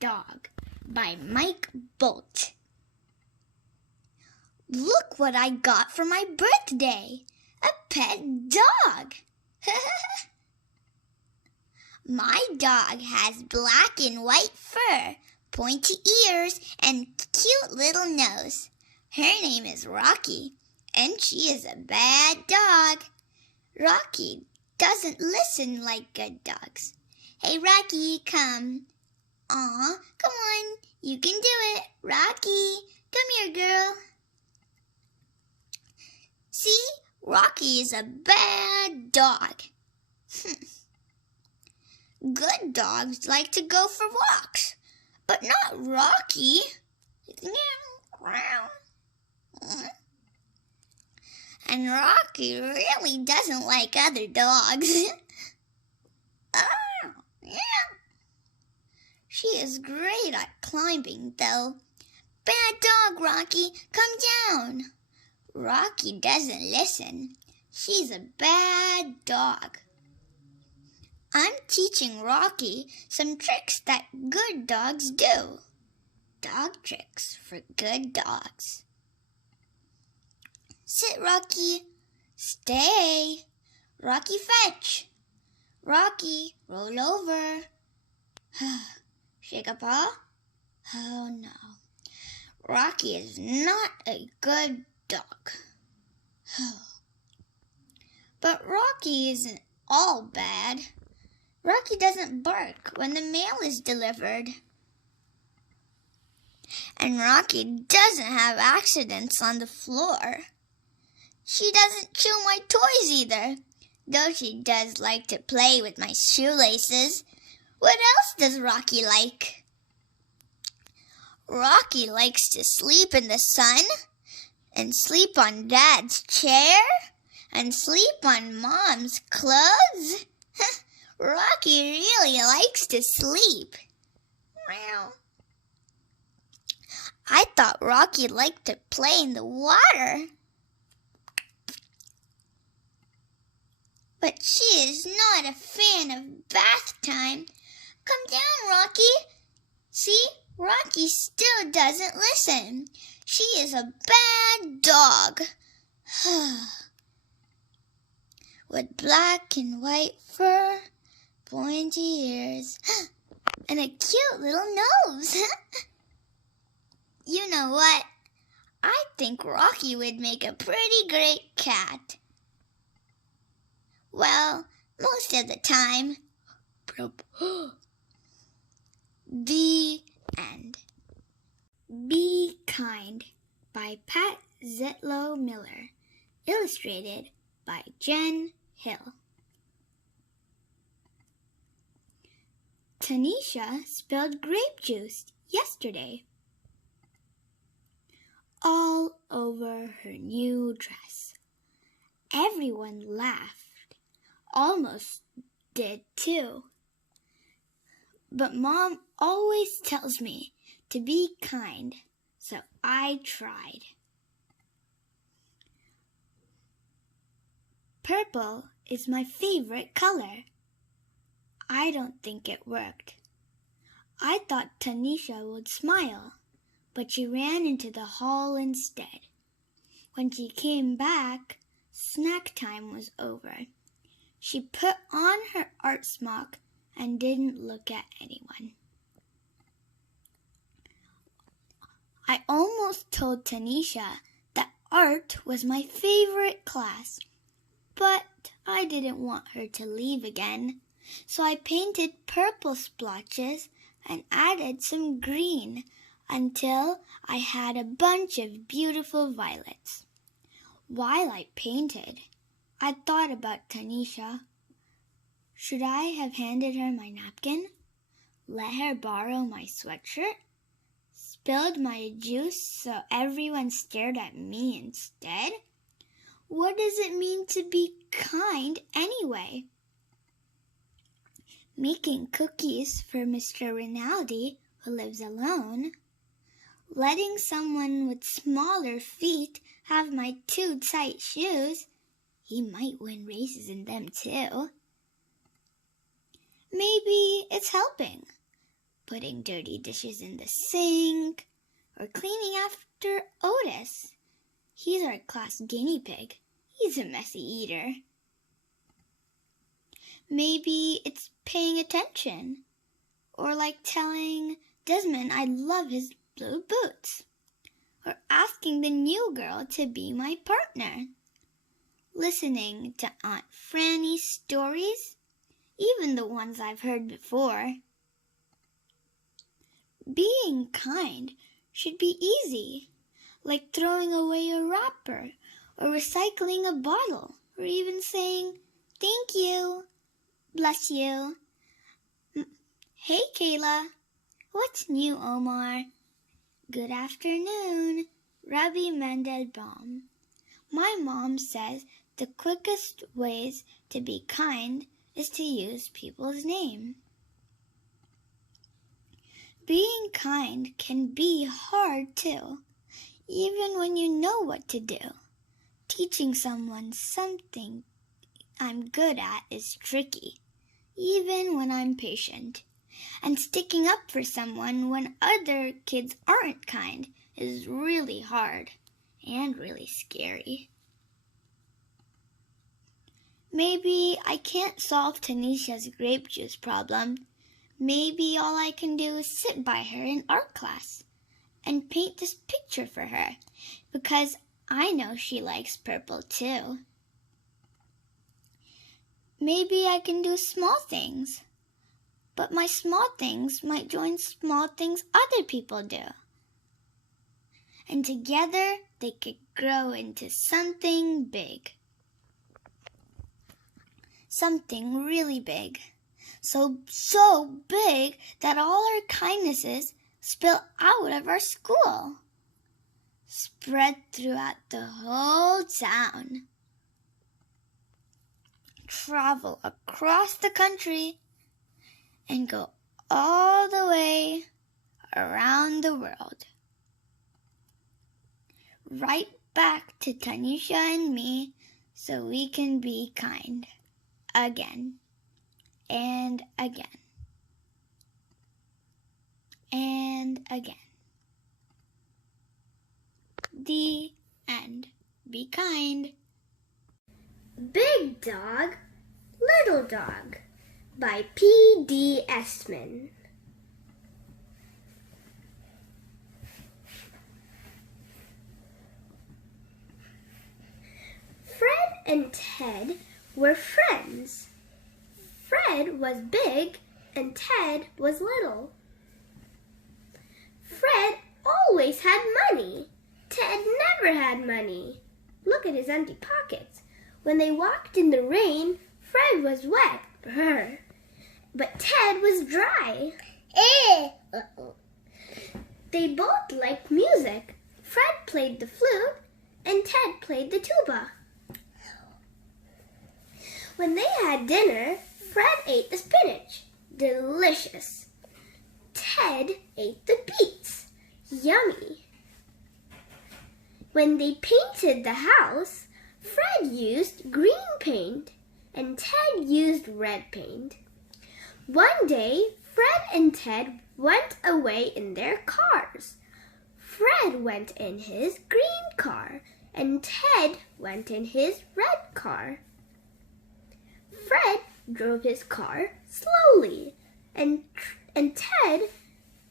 Dog by Mike Bolt. Look what I got for my birthday! A pet dog! My dog has black and white fur, pointy ears, and cute little nose. Her name is Rocky, and she is a bad dog. Rocky doesn't listen like good dogs. Hey, Rocky, come. Aw, come on, you can do it. Rocky, come here, girl. See, Rocky is a bad dog. Good dogs like to go for walks, but not Rocky. And Rocky really doesn't like other dogs. She is great at climbing, though. Bad dog, Rocky, come down. Rocky doesn't listen. She's a bad dog. I'm teaching Rocky some tricks that good dogs do. Dog tricks for good dogs. Sit, Rocky. Stay. Rocky, fetch. Rocky, roll over. Shake a paw. Oh, no. Rocky is not a good dog. But Rocky isn't all bad. Rocky doesn't bark when the mail is delivered. And Rocky doesn't have accidents on the floor. She doesn't chew my toys either, though she does like to play with my shoelaces. What else does Rocky like? Rocky likes to sleep in the sun, and sleep on Dad's chair, and sleep on Mom's clothes. Rocky really likes to sleep. Meow. I thought Rocky liked to play in the water. But she is not a fan of bath time. Come down, Rocky. See, Rocky still doesn't listen. She is a bad dog. With black and white fur, pointy ears, and a cute little nose. You know what? I think Rocky would make a pretty great cat. Well, most of the time. The end. Be Kind by Pat Zitlo Miller. Illustrated by Jen Hill. Tanisha spilled grape juice yesterday all over her new dress. Everyone laughed. Almost did too. But Mom always tells me to be kind, so I tried. Purple is my favorite color. I don't think it worked. I thought Tanisha would smile, but she ran into the hall instead. When she came back, snack time was over. She put on her art smock and didn't look at anyone. I almost told Tanisha that art was my favorite class, but I didn't want her to leave again, so I painted purple splotches and added some green until I had a bunch of beautiful violets. While I painted, I thought about Tanisha. Should I have handed her my napkin? Let her borrow my sweatshirt? Spilled my juice so everyone stared at me instead? What does it mean to be kind anyway? Making cookies for Mr. Rinaldi, who lives alone. Letting someone with smaller feet have my too tight shoes. He might win races in them too. Maybe it's helping. putting dirty dishes in the sink, or cleaning after Otis. He's our class guinea pig. He's a messy eater. Maybe it's paying attention, or like telling Desmond I love his blue boots, or asking the new girl to be my partner, listening to Aunt Franny's stories, even the ones I've heard before. Being kind should be easy, like throwing away a wrapper, or recycling a bottle, or even saying, "Thank you, bless you." Hey, Kayla. What's new, Omar? Good afternoon, Rabbi Mandelbaum. My mom says the quickest ways to be kind is to use people's name. Being kind can be hard too, even when you know what to do. Teaching someone something I'm good at is tricky, even when I'm patient. And sticking up for someone when other kids aren't kind is really hard and really scary. Maybe I can't solve Tanisha's grape juice problem. Maybe all I can do is sit by her in art class and paint this picture for her, because I know she likes purple too. Maybe I can do small things, but my small things might join small things other people do. And together they could grow into something big. Something really big. So big that all our kindnesses spill out of our school, spread throughout the whole town, travel across the country, and go all the way around the world. Right back to Tanisha and me, so we can be kind again and again and again. The end. Be kind. Big Dog, Little Dog by P.D. Estman. Fred and Ted were friends. Fred was big and Ted was little. Fred always had money. Ted never had money. Look at his empty pockets. When they walked in the rain, Fred was wet, but Ted was dry. They both liked music. Fred played the flute and Ted played the tuba. When they had dinner, Fred ate the spinach. Delicious. Ted ate the beets. Yummy. When they painted the house, Fred used green paint and Ted used red paint. One day, Fred and Ted went away in their cars. Fred went in his green car and Ted went in his red car. Fred drove his car slowly and Ted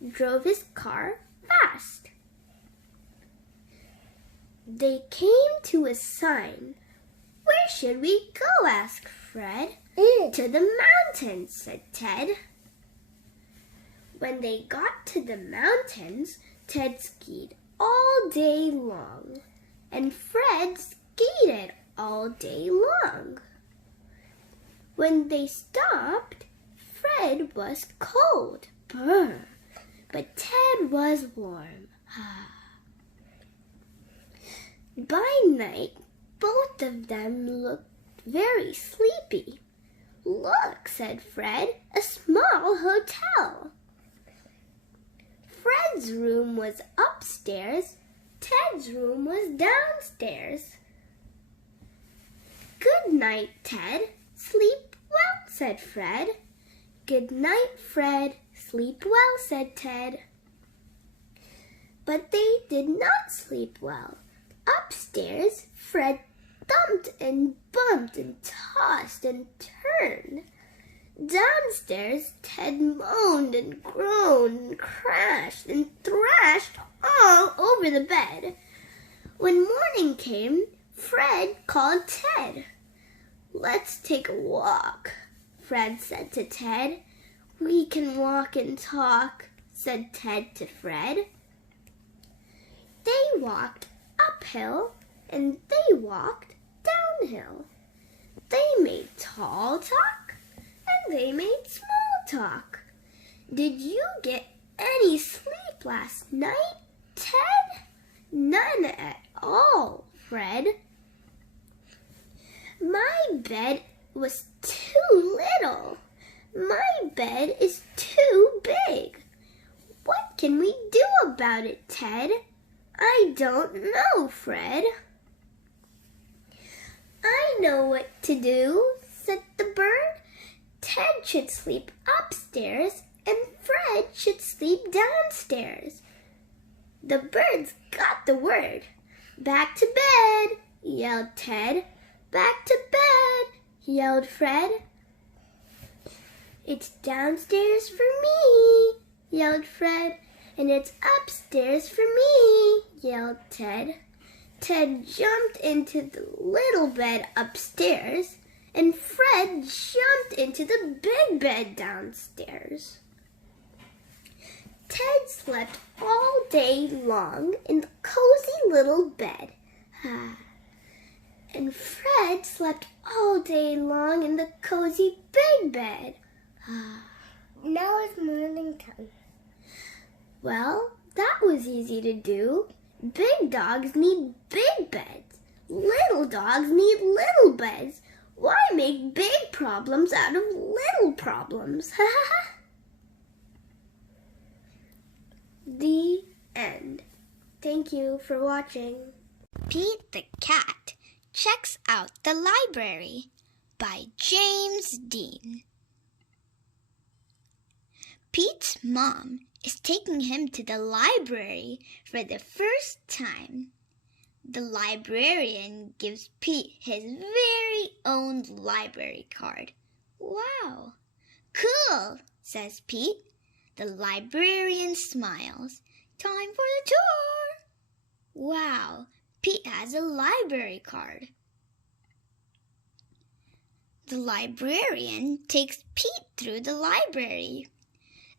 drove his car fast. They came to a sign. "Where should we go?" asked Fred. "To the mountains," said Ted. When they got to the mountains, Ted skied all day long, and Fred skated all day long. When they stopped, Fred was cold, but Ted was warm. By night, both of them looked very sleepy. "Look," said Fred, "a small hotel." Fred's room was upstairs. Ted's room was downstairs. "Good night, Ted. Sleep well," said Fred. "Good night, Fred," Sleep well, said Ted. But they did not sleep well. Upstairs, Fred thumped and bumped and tossed and turned. Downstairs, Ted moaned and groaned and crashed and thrashed all over the bed. When morning came, Fred called Ted. Let's take a walk, Fred said to Ted. We can walk and talk, said Ted to Fred. They walked uphill and they walked downhill. They made tall talk and they made small talk. Did you get any sleep last night, Ted? None at all, Fred. My bed was too little. My bed is too big. What can we do about it, Ted? I don't know, Fred. I know what to do, said the bird. Ted should sleep upstairs and Fred should sleep downstairs. The birds got the word. Back to bed, yelled Ted. Back to bed, yelled Fred. It's downstairs for me, yelled Fred. And it's upstairs for me, yelled Ted. Ted jumped into the little bed upstairs, and Fred jumped into the big bed downstairs. Ted slept all day long in the cozy little bed. And Fred slept all day long in the cozy big bed. Now it's morning time. Well, that was easy to do. Big dogs need big beds. Little dogs need little beds. Why make big problems out of little problems? The end. Thank you for watching. Pete the Cat Checks Out the Library by James Dean. Pete's mom is taking him to the library for the first time. The librarian gives Pete his very own library card. Wow! Cool, says Pete. The librarian smiles. Time for the tour! Wow, Pete has a library card. The librarian takes Pete through the library.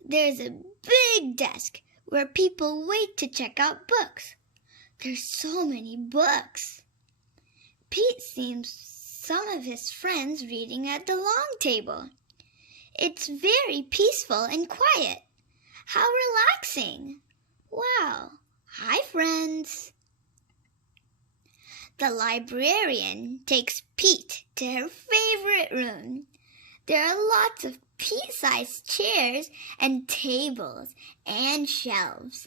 There's a big desk where people wait to check out books. There's so many books. Pete sees some of his friends reading at the long table. It's very peaceful and quiet. How relaxing. Wow. Hi, friends. The librarian takes Pete to her favorite room. There are lots of Pete-sized chairs and tables and shelves.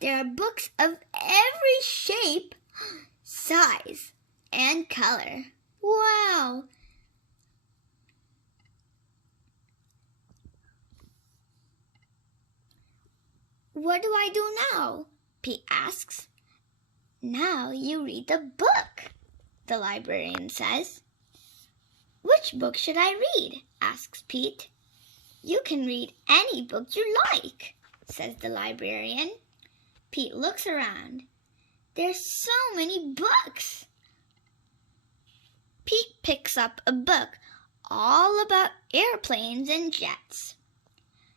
There are books of every shape, size, and color. Wow! What do I do now? Pete asks. Now you read the book, the librarian says. Which book should I read? Asks Pete. You can read any book you like, says the librarian. Pete looks around. There's so many books. Pete picks up a book all about airplanes and jets.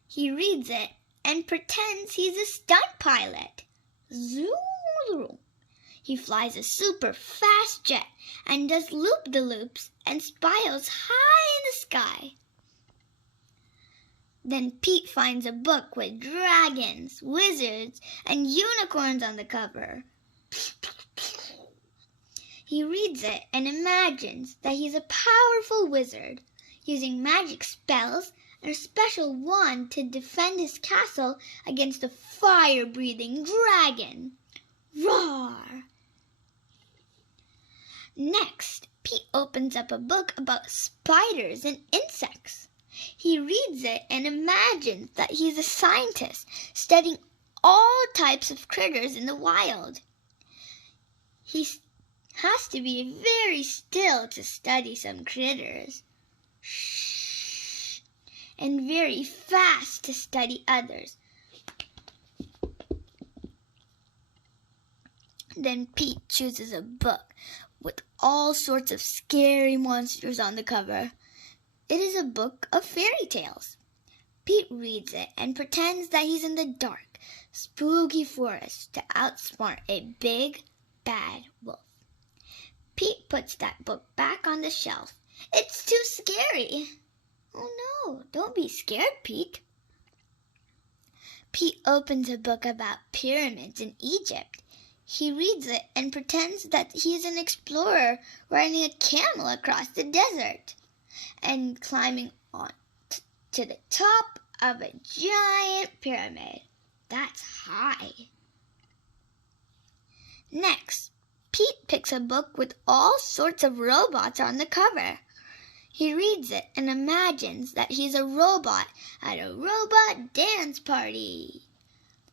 He reads it and pretends he's a stunt pilot. Zoom! He flies a super fast jet and does loop-de-loops and spirals high in the sky. Then Pete finds a book with dragons, wizards, and unicorns on the cover. He reads it and imagines that he's a powerful wizard, using magic spells and a special wand to defend his castle against a fire-breathing dragon. Roar! Next, Pete opens up a book about spiders and insects. He reads it and imagines that he's a scientist studying all types of critters in the wild. He has to be very still to study some critters, and very fast to study others. Then Pete chooses a book with all sorts of scary monsters on the cover. It is a book of fairy tales. Pete reads it and pretends that he's in the dark, spooky forest to outsmart a big, bad wolf. Pete puts that book back on the shelf. It's too scary. Oh no, don't be scared, Pete. Pete opens a book about pyramids in Egypt. He reads it and pretends that he is an explorer riding a camel across the desert and climbing on to the top of a giant pyramid. That's high. Next, Pete picks a book with all sorts of robots on the cover. He reads it and imagines that he's a robot at a robot dance party.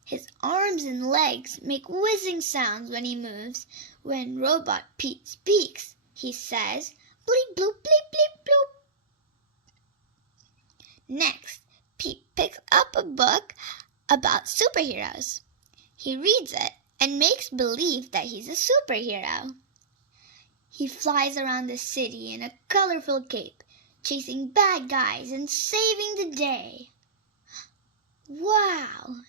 His arms and legs make whizzing sounds when he moves. When Robot Pete speaks, he says, bleep, bloop, bleep, bleep, bloop. Next, Pete picks up a book about superheroes. He reads it and makes believe that he's a superhero. He flies around the city in a colorful cape, chasing bad guys and saving the day. Wow!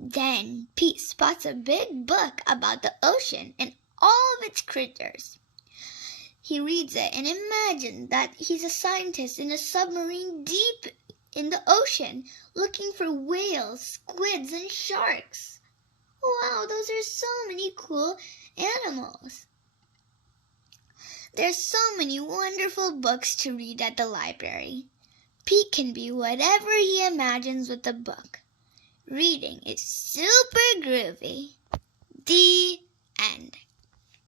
Then Pete spots a big book about the ocean and all of its critters. He reads it and imagines that he's a scientist in a submarine deep in the ocean looking for whales, squids, and sharks. Wow, those are so many cool animals. There's so many wonderful books to read at the library. Pete can be whatever he imagines with the book. Reading is super groovy. The end.